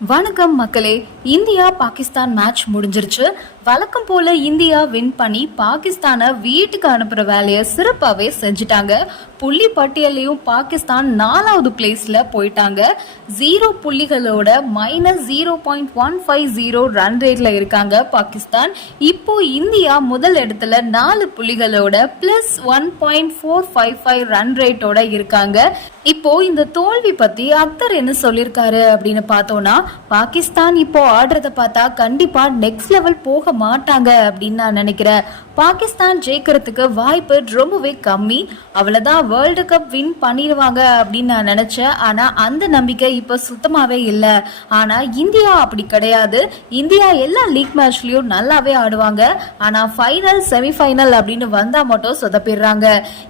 வணக்கம் மக்களே India Pakistan match முடிஞ்சிருச்சு. வழக்கம் போல இந்தியா வின் பண்ணி பாகிஸ்தானை வீட்டுக்கு அனுப்புற வேலையை சிறப்பாகவே செஞ்சுட்டாங்க. புள்ளி பட்டியலையும் பாகிஸ்தான் நாலாவது பிளேஸில் போயிட்டாங்க. Zero புள்ளிகளோட minus zero point one five zero run ரேட்டில் இருக்காங்க பாகிஸ்தான். இப்போ இந்தியா முதல் இடத்துல நாலு புள்ளிகளோட plus one point four five five run ரேட்டோட இருக்காங்க. இப்போ இந்த தோல்வி பத்தி அக்தர் என்ன சொல்லியிருக்காரு அப்படின்னு பார்த்தோம்னா பாகிஸ்தான் இப்போ ஆடுறத பார்த்தா கண்டிப்பா நெக்ஸ்ட் லெவல் போக மாட்டாங்க அப்படின்னு நான் நினைக்கிறேன். பாகிஸ்தான் ஜெயிக்கிறதுக்கு வாய்ப்பு ரொம்பவே கம்மி. அவ்வளோதான் வேர்ல்டு கப் வின் பண்ணிடுவாங்க அப்படின்னு நான் நினைச்சேன். ஆனா அந்த நம்பிக்கை இப்போ சுத்தமாவே இல்லை. ஆனா இந்தியா அப்படி கிடையாது. இந்தியா எல்லா லீக் மேட்ச்லயும் நல்லாவே ஆடுவாங்க. ஆனா ஃபைனல் செமிஃபைனல் அப்படின்னு வந்தா மட்டும் சொதப்பிடுறாங்க.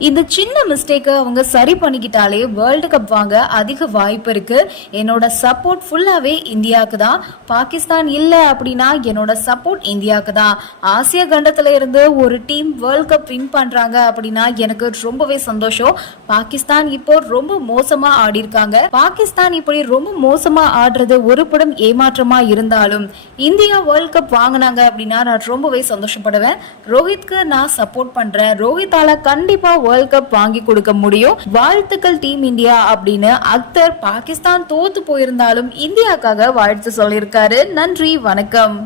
இந்த சின்ன மிஸ்டேக்கை அவங்க சரி பண்ணிக்கிட்டாலே வேர்ல்டு கப் வாங்க அதிக வாய்ப்பு இருக்கு. என்னோட சப்போர்ட் ஃபுல்லாவே இந்தியாவுக்கு தான். பாகிஸ்தான் இல்லை அப்படின்னா என்னோட சப்போர்ட் இந்தியாவுக்கு தான். ஆசிய கண்டத்துல இருந்து ஒரு டீம் வேர்ல்ட் கப் வின் பண்றாங்க அப்படின்னா எனக்கு ரொம்பவே சந்தோஷம். பாகிஸ்தான் இப்போ ரொம்ப மோசமா ஆடி இருக்காங்க பாகிஸ்தான் இப்படி ரொம்ப மோசமா ஆடுறது ஒரு படம் ஏமாற்றமா இருந்தாலும் இந்தியா வேர்ல்ட் கப் வாங்கினாங்க அப்படின்னா நான் ரொம்பவே சந்தோஷப்படுவேன். ரோஹித்க்கு நான் சப்போர்ட் பண்றேன். ரோஹித்தால கண்டிப்பா வேர்ல்ட் கப் வாங்கி கொடுக்க முடியும். வாழ்த்துக்கள் டீம் இந்தியா அப்படின்னு அக்தர் பாகிஸ்தான் தோத்து போயிருந்தாலும் இந்தியாக்காக வாழ்த்து சொல்லியிருக்காரு. நன்றி வணக்கம்.